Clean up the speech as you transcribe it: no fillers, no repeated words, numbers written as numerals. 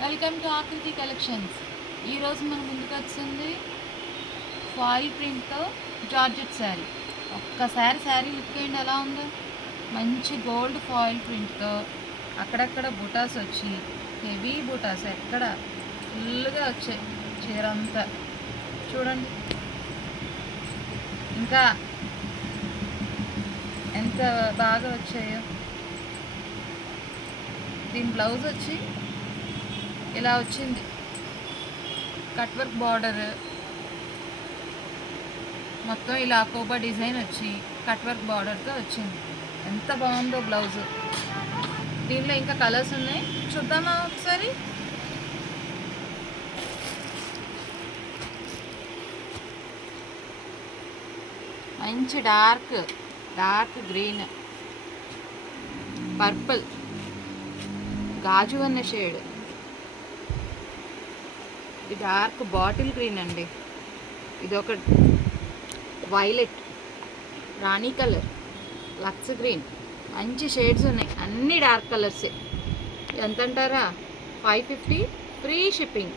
Welcome to ఆకృతి collections. ఈరోజు మన ముందుకు వచ్చింది ఫాయిల్ ప్రింట్తో జార్జెట్ శారీ. ఒక్కసారి శారీ లుక్ అయ్యింది ఎలా ఉందో. మంచి గోల్డ్ ఫాయిల్ ప్రింట్తో అక్కడక్కడ బుటాస్ వచ్చి హెవీ బుటాస్ ఎక్కడ ఫుల్గా వచ్చాయి చీర అంతా చూడండి. ఇంకా ఎంత బాగా వచ్చాయో. దీని బ్లౌజ్ వచ్చి ఇలా వచ్చింది, కట్ వర్క్ బార్డర్ మొత్తం ఇలా కోబా డిజైన్ వచ్చి కట్ వర్క్ బార్డర్తో వచ్చింది. ఎంత బాగుందో బ్లౌజ్. దీనిలో ఇంకా కలర్స్ ఉన్నాయి, చూద్దామా ఒకసారి. మంచి డార్క్ గ్రీన్, పర్పుల్, గాజు అన్న షేడ్, ఇది డార్క్ బాటిల్ గ్రీన్ అండి, ఇది ఒక వైలెట్, రాణి కలర్, లక్స్ గ్రీన్, మంచి షేడ్స్ ఉన్నాయి, అన్నీ డార్క్ కలర్సే. ఎంత అంటారా? 550 ఫ్రీ షిప్పింగ్.